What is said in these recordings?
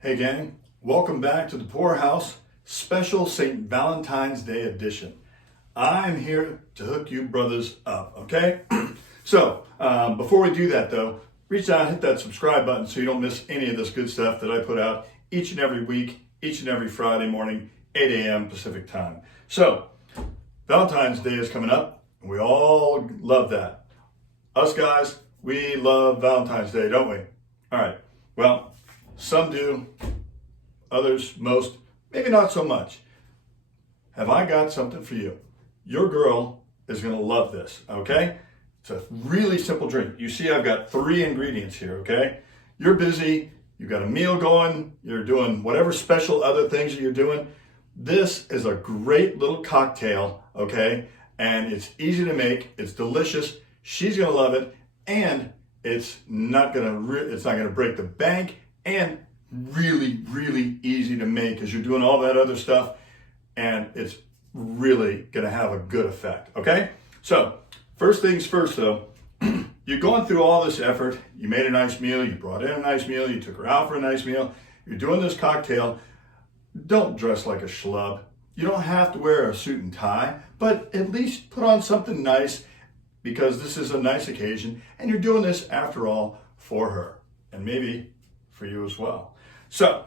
Hey gang, welcome back to the Poorhouse special St. Valentine's Day edition. I'm here to hook you brothers up, okay? So, before we do that though, reach down, hit that subscribe button so you don't miss any of this good stuff that I put out each and every week, each and every Friday morning, 8 a.m. Pacific time. So, Valentine's Day is coming up, and we all love that. Us guys, we love Valentine's Day, don't we? All right, well, some do, others, most, maybe not so much. Have I got something for you? Your girl is gonna love this, okay? It's a really simple drink. You see I've got 3 ingredients here, okay? You're busy, you've got a meal going, you're doing whatever special other things that you're doing. This is a great little cocktail, okay? And it's easy to make, it's delicious, she's gonna love it, and it's not gonna break the bank, and really, really easy to make because you're doing all that other stuff, and it's really gonna have a good effect, okay? So, first things first though, you're going through all this effort, you made a nice meal, you brought in a nice meal, you took her out for a nice meal, you're doing this cocktail. Don't dress like a schlub. You don't have to wear a suit and tie, but at least put on something nice because this is a nice occasion and you're doing this after all for her and maybe for you as well. So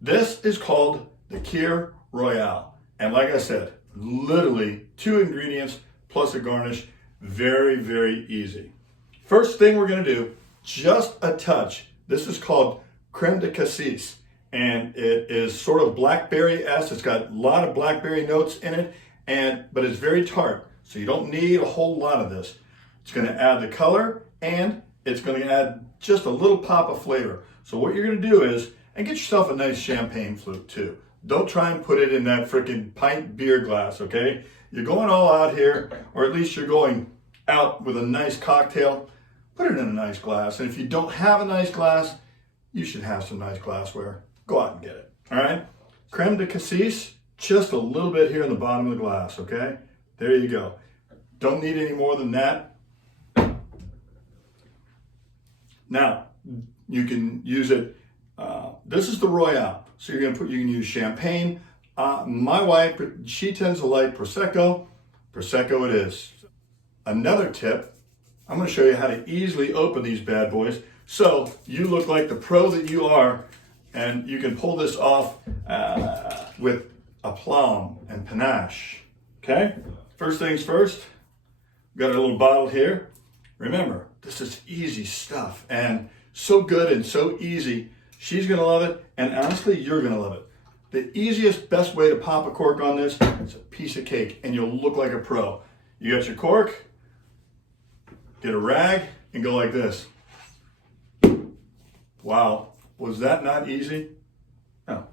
this is called the Kir Royale. And like I said, literally 2 ingredients plus a garnish. Very, very easy. First thing we're gonna do, just a touch. This is called Creme de Cassis. And it is sort of blackberry-esque. It's got a lot of blackberry notes in it, but it's very tart. So you don't need a whole lot of this. It's gonna add the color and it's gonna add just a little pop of flavor. So what you're gonna do is, and get yourself a nice champagne flute too. Don't try and put it in that freaking pint beer glass, okay? You're going all out here, or at least you're going out with a nice cocktail. Put it in a nice glass. And if you don't have a nice glass, you should have some nice glassware. Go out and get it, all right? Creme de Cassis, just a little bit here in the bottom of the glass, okay? There you go. Don't need any more than that. Now, you can use it, this is the Royale. So you can use champagne. My wife, she tends to like Prosecco. Prosecco it is. Another tip, I'm gonna show you how to easily open these bad boys. So you look like the pro that you are, and you can pull this off with aplomb and panache, okay? First things first, got a little bottle here. Remember, this is easy stuff and so good and so easy. She's gonna love it, and honestly, you're gonna love it. The easiest, best way to pop a cork on this is a piece of cake, and you'll look like a pro. You got your cork, get a rag, and go like this. Wow, was that not easy? No,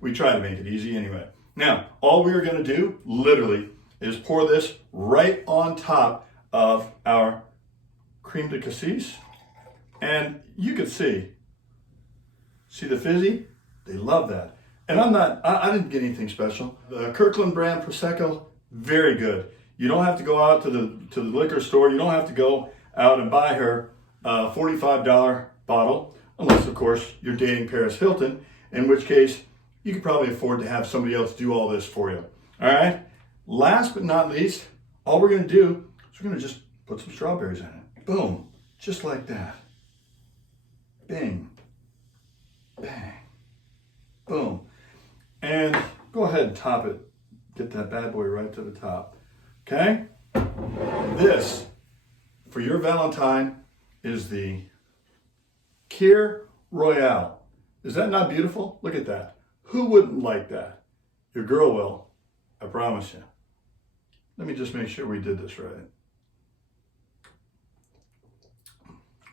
we try to make it easy anyway. Now, all we're gonna do, literally, is pour this right on top of our creme de cassis, and you can see the fizzy? They love that. And I didn't get anything special. The Kirkland brand Prosecco, very good. You don't have to go out to the liquor store. You don't have to go out and buy her a $45 bottle, unless of course you're dating Paris Hilton, in which case you could probably afford to have somebody else do all this for you. All right? Last but not least, all we're gonna do is we're gonna just put some strawberries in it. Boom, just like that. Bing, bang, boom. And go ahead and top it. Get that bad boy right to the top, okay? This, for your Valentine, is the Kir Royale. Is that not beautiful? Look at that. Who wouldn't like that? Your girl will, I promise you. Let me just make sure we did this right.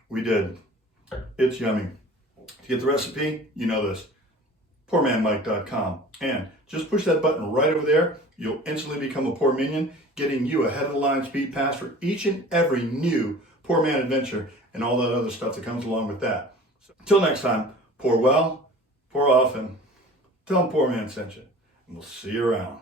We did. It's yummy. To get the recipe, you know this. PourManMike.com. And just push that button right over there. You'll instantly become a Pour Minion, getting you a head of the line speed pass for each and every new Pour Man adventure and all that other stuff that comes along with that. So, until next time, pour well, pour often. Tell them Pour Man sent you. And we'll see you around.